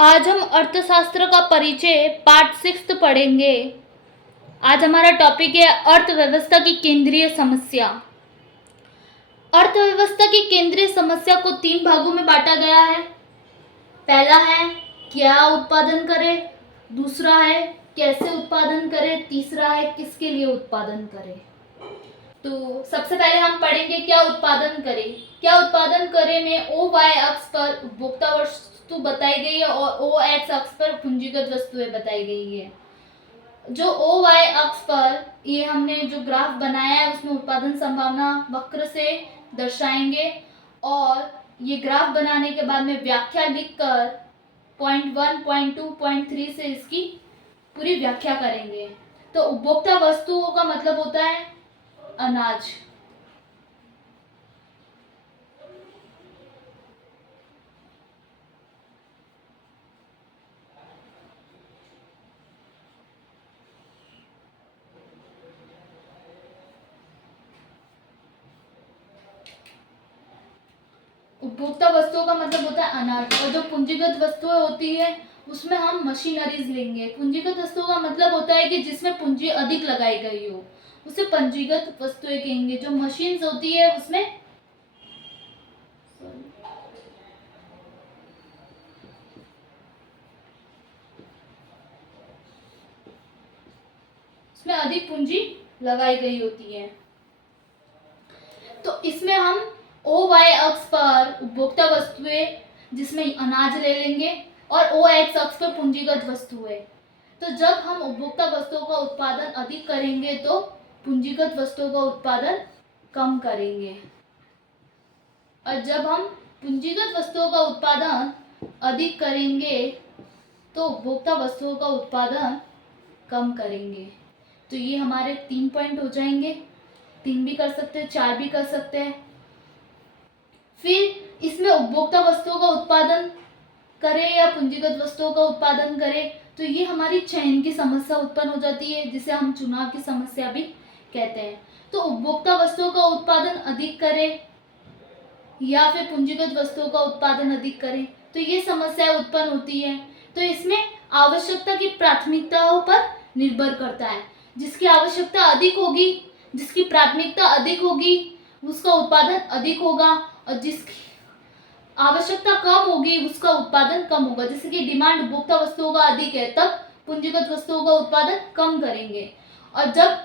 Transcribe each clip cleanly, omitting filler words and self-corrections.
आज हम अर्थशास्त्र का परिचय पार्ट 6 पढ़ेंगे। आज हमारा टॉपिक है अर्थव्यवस्था की केंद्रीय समस्या। अर्थव्यवस्था की केंद्रीय समस्या को 3 भागों में बांटा गया है। पहला है क्या उत्पादन करें, दूसरा है कैसे उत्पादन करें, तीसरा है किसके लिए उत्पादन करें। तो सबसे पहले हम पढ़ेंगे क्या उत्पादन करें। क्या उत्पादन करें में ओ वाई अक्ष पर उपभोक्ता वस्तु बताई गई है और ओ एक्स अक्ष पर पूंजीगत वस्तुएं बताई गई है। जो ओ वाई अक्ष पर ये हमने जो ग्राफ बनाया है उसमें उत्पादन संभावना वक्र से दर्शाएंगे और ये ग्राफ बनाने के बाद में व्याख्या लिखकर पॉइंट 1, पॉइंट 2, पॉइंट 3 से इसकी पूरी व्याख्या करेंगे। तो उपभोक्ता वस्तुओं का मतलब होता है अनाज। उपभोक्ता वस्तुओं का मतलब होता है अनाज और जो पूंजीगत वस्तुएं होती है उसमें हम मशीनरीज लेंगे। पूंजीगत वस्तुओं का मतलब होता है कि जिसमें पूंजी अधिक लगाई गई हो उसे पूंजीगत वस्तुएं कहेंगे। जो मशीन्स होती है उसमें अधिक पूंजी लगाई गई होती है। तो इसमें हम ओ वाई अक्ष पर उपभोक्ता वस्तुएं जिसमें अनाज ले लेंगे और ओ एक्स अक्ष पर पूंजीगत वस्तुएं। तो जब हम उपभोक्ता वस्तुओं का उत्पादन अधिक करेंगे तो पूंजीगत वस्तुओं का उत्पादन कम करेंगे और जब हम पूंजीगत वस्तुओं का उत्पादन अधिक करेंगे तो उपभोक्ता वस्तुओं का उत्पादन कम करेंगे। तो ये हमारे 3 पॉइंट हो जाएंगे। 3 भी कर सकते हैं, 4 भी कर सकते हैं। फिर इसमें उपभोक्ता वस्तुओं का उत्पादन करें या पूंजीगत वस्तुओं का उत्पादन करें तो ये हमारी चयन की समस्या उत्पन्न हो जाती है जिसे हम चुनाव की समस्या भी कहते हैं। तो उपभोक्ता वस्तुओं का उत्पादन अधिक करें या फिर पूंजीगत वस्तुओं का उत्पादन अधिक करें तो ये समस्या उत्पन्न होती है। तो इसमें आवश्यकता की प्राथमिकताओं पर निर्भर करता है। जिसकी आवश्यकता अधिक होगी, जिसकी प्राथमिकता अधिक होगी उसका उत्पादन अधिक होगा और जिसकी आवश्यकता कम होगी उसका उत्पादन कम होगा। जैसे कि डिमांड उपभोक्ता वस्तुओं का अधिक है तब पूंजीगत वस्तुओं का उत्पादन कम करेंगे और जब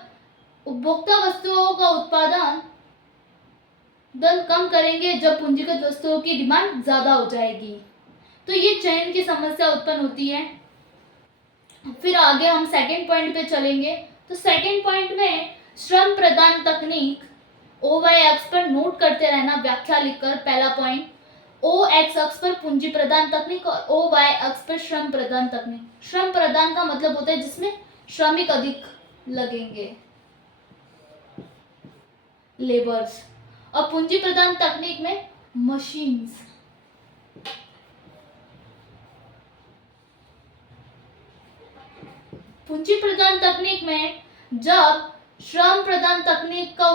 उपभोक्ता वस्तुओं का उत्पादन कम करेंगे जब पूंजीगत वस्तुओं की डिमांड ज्यादा हो जाएगी। तो ये चयन की समस्या उत्पन्न होती है। फिर आगे हम सेकंड पॉइंट पे चलेंगे। तो सेकंड पॉइंट में श्रम प्रदान तकनीक ओ वाई अक्ष पर नोट करते रहना व्याख्या लिखकर। पहला पॉइंट ओ एक्स अक्ष पर पूंजी प्रदान तकनीक और ओ वाई अक्ष पर श्रम प्रदान तकनीक। श्रम प्रदान का मतलब होता है जिसमें श्रमिक अधिक लगेंगे, लेबर्स, और पूंजी प्रदान तकनीक में मशीन्स। पूंजी प्रदान तकनीक में जब श्रम प्रदान तकनीक का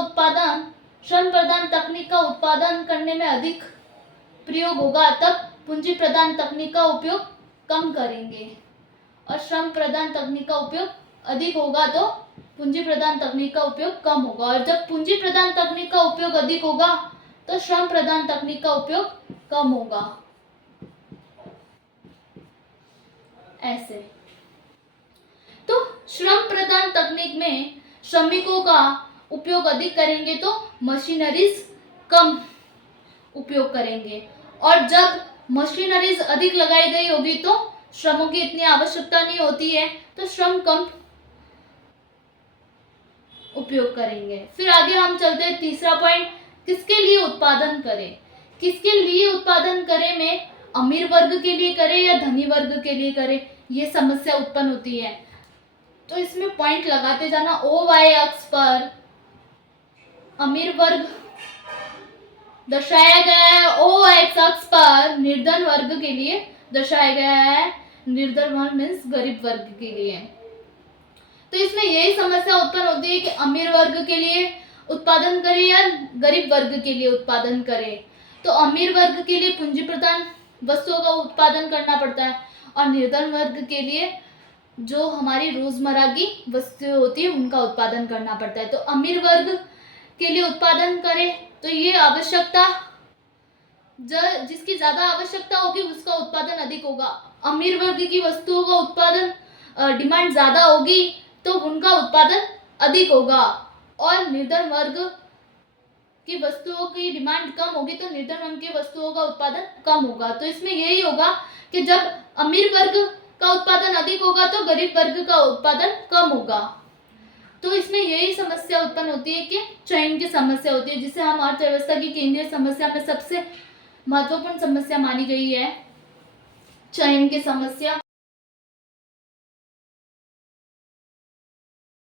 उत्पादन करने में अधिक प्रयोग होगा तब पूंजी प्रदान तकनीक का उपयोग कम करेंगे और श्रम प्रदान तकनीक का उपयोग अधिक होगा तो पूंजी प्रदान तकनीक का उपयोग कम होगा और जब पूंजी प्रदान तकनीक का उपयोग अधिक होगा तो श्रम प्रदान तकनीक का उपयोग कम होगा। ऐसे तो श्रम प्रदान तकनीक में श्रमिकों का उपयोग अधिक करेंगे तो मशीनरीज कम उपयोग करेंगे और जब मशीनरीज अधिक लगाई गई होगी तो श्रमों की इतनी आवश्यकता नहीं होती है तो श्रम कम उपयोग करेंगे। फिर आगे हम चलते हैं तीसरा पॉइंट, किसके लिए उत्पादन करें। किसके लिए उत्पादन करें में अमीर वर्ग के लिए करें या धनी वर्ग के लिए करें, ये समस्या उत्पन्न होती है। तो इसमें पॉइंट लगाते जाना। ओ वाई अक्ष पर अमीर वर्ग दर्शाया गया है, ओ एक्स अक्ष पर निर्धन वर्ग के लिए दर्शाया गया है। निर्धन वर्ग मीन्स गरीब वर्ग के लिए। तो इसमें यही समस्या उत्पन्न होती है कि अमीर वर्ग के लिए उत्पादन करें या गरीब वर्ग के लिए उत्पादन करें। तो अमीर वर्ग के लिए पूंजी प्रदान वस्तुओं का उत्पादन करना पड़ता है और निर्धन वर्ग के लिए जो हमारी रोजमर्रा की वस्तुएं होती है उनका उत्पादन करना पड़ता है। तो अमीर वर्ग के लिए उत्पादन करें तो ये आवश्यकता जिसकी ज्यादा आवश्यकता होगी उसका उत्पादन अधिक होगा। अमीर वर्ग की वस्तुओं का उत्पादन डिमांड ज्यादा होगी तो उनका उत्पादन अधिक होगा, और निर्धन वर्ग की वस्तुओं की डिमांड कम होगी तो निर्धन वर्ग की वस्तुओं का उत्पादन कम होगा। तो इसमें यही होगा कि जब अमीर वर्ग का उत्पादन अधिक होगा तो गरीब वर्ग का उत्पादन कम होगा। तो इसमें यही समस्या उत्पन्न होती है कि चयन की समस्या होती है, जिसे हम अर्थव्यवस्था की केंद्रीय समस्या में सबसे महत्वपूर्ण समस्या मानी गई है, चयन की समस्या।